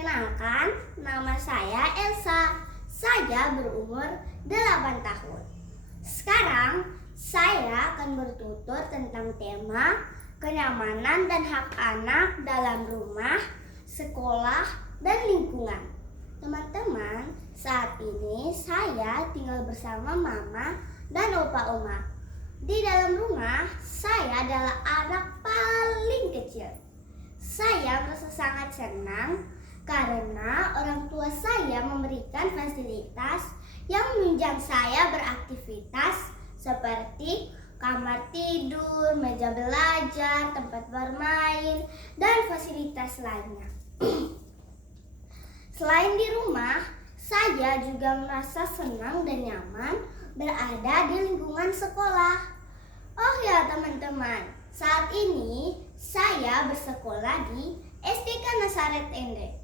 Perkenalkan, nama saya Elsa. Saya berumur 8 tahun. Sekarang, saya akan bertutur tentang tema kenyamanan dan hak anak dalam rumah, sekolah, dan lingkungan. Teman-teman, saat ini saya tinggal bersama Mama dan Opa Oma. Di dalam rumah, saya adalah anak paling kecil. Saya merasa sangat senang karena orang tua saya memberikan fasilitas yang menunjang saya beraktivitas seperti kamar tidur, meja belajar, tempat bermain, dan fasilitas lainnya. Selain di rumah, saya juga merasa senang dan nyaman berada di lingkungan sekolah. Oh ya teman-teman, saat ini saya bersekolah di SDK Nasaret Ende.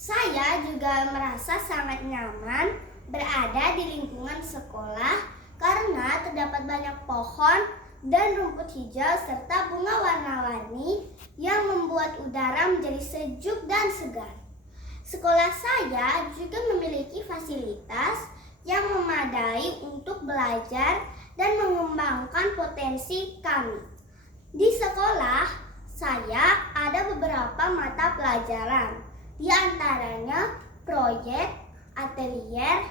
Saya juga merasa sangat nyaman berada di lingkungan sekolah karena terdapat banyak pohon dan rumput hijau serta bunga warna-warni yang membuat udara menjadi sejuk dan segar. Sekolah saya juga memiliki fasilitas yang memadai untuk belajar dan mengembangkan potensi kami. Di sekolah, saya ada beberapa mata pelajaran, di antaranya proyek, atelier,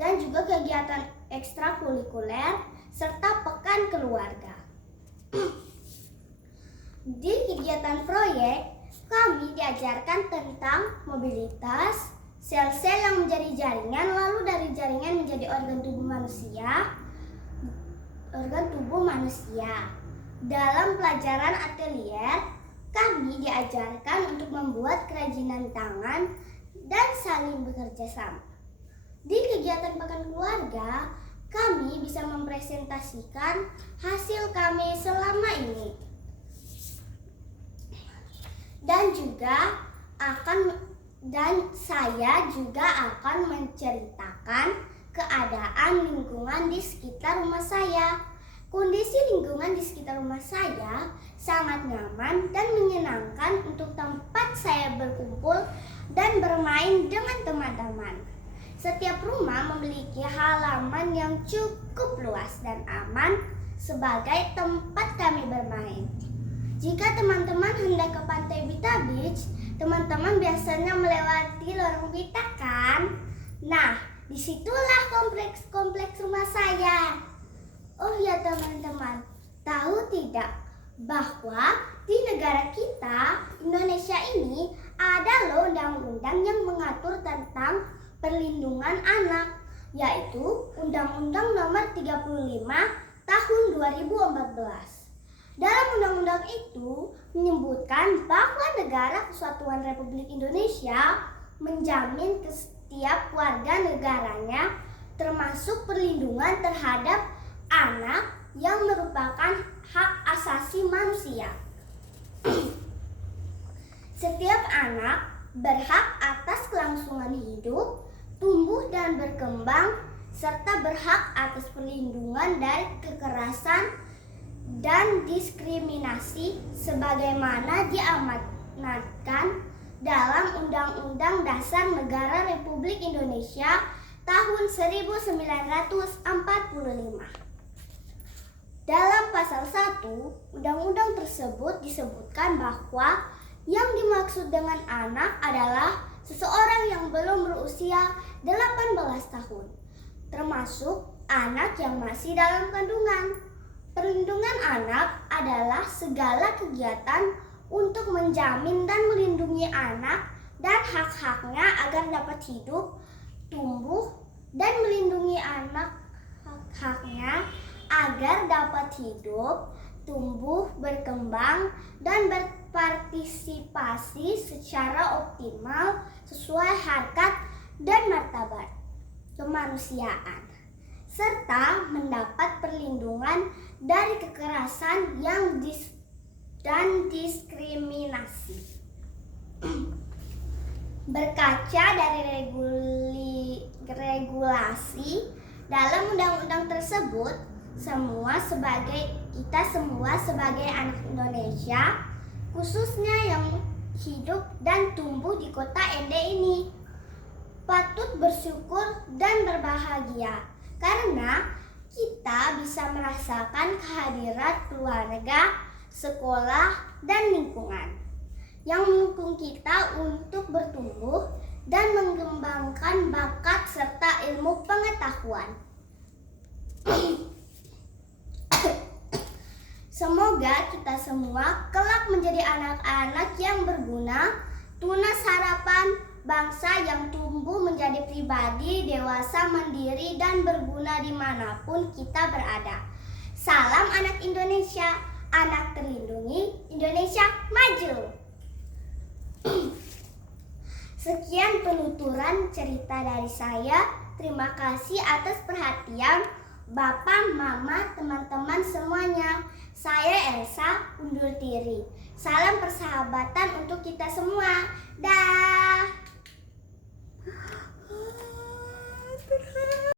dan juga kegiatan ekstrakurikuler, serta pekan keluarga. Di kegiatan proyek, kami diajarkan tentang mobilitas, sel-sel yang menjadi jaringan, lalu dari jaringan menjadi organ tubuh manusia. Dalam pelajaran atelier, kami diajarkan untuk membuat kerajinan tangan dan saling bekerja sama. Di kegiatan pekan keluarga, kami bisa mempresentasikan hasil kami selama ini. Dan saya juga akan menceritakan keadaan lingkungan di sekitar rumah saya. Kondisi lingkungan di sekitar rumah saya sangat nyaman dan menyenangkan untuk tempat saya berkumpul dan bermain dengan teman-teman. Setiap rumah memiliki halaman yang cukup luas dan aman sebagai tempat kami bermain. Jika teman-teman hendak ke Pantai Bita Beach, teman-teman biasanya melewati lorong Bita kan? Nah, disitulah kompleks rumah saya. Oh ya teman-teman, tahu tidak bahwa di negara kita, Indonesia ini, ada loh undang-undang yang mengatur tentang perlindungan anak, yaitu Undang-Undang Nomor 35 Tahun 2014. Dalam undang-undang itu menyebutkan bahwa Negara Kesatuan Republik Indonesia menjamin ke setiap warga negaranya termasuk perlindungan terhadap anak yang merupakan hak asasi manusia. Setiap anak berhak atas kelangsungan hidup, tumbuh dan berkembang, serta berhak atas perlindungan dari kekerasan dan diskriminasi sebagaimana diamanatkan dalam Undang-Undang Dasar Negara Republik Indonesia tahun 1945. Dalam pasal 1, undang-undang tersebut disebutkan bahwa yang dimaksud dengan anak adalah seseorang yang belum berusia 18 tahun, termasuk anak yang masih dalam kandungan. Perlindungan anak adalah segala kegiatan untuk menjamin dan melindungi anak dan hak-haknya agar dapat hidup, tumbuh, dan melindungi anak hak-haknya agar dapat hidup, tumbuh, berkembang, dan berpartisipasi secara optimal sesuai harkat dan martabat kemanusiaan, serta mendapat perlindungan dari kekerasan dan diskriminasi. Berkaca dari regulasi dalam undang-undang tersebut, kita semua sebagai anak Indonesia, khususnya yang hidup dan tumbuh di kota Ende ini. Patut bersyukur dan berbahagia karena kita bisa merasakan kehadiran keluarga, sekolah, dan lingkungan yang mendukung kita untuk bertumbuh dan mengembangkan bakat serta ilmu pengetahuan. Semoga kita semua kelak menjadi anak-anak yang berguna, tunas harapan, bangsa yang tumbuh menjadi pribadi dewasa, mandiri, dan berguna dimanapun kita berada. Salam anak Indonesia, anak terlindungi, Indonesia maju. Sekian penuturan cerita dari saya. Terima kasih atas perhatian Bapak, Mama, teman-teman semuanya. Saya Elsa undur diri. Salam persahabatan untuk kita semua. Dah.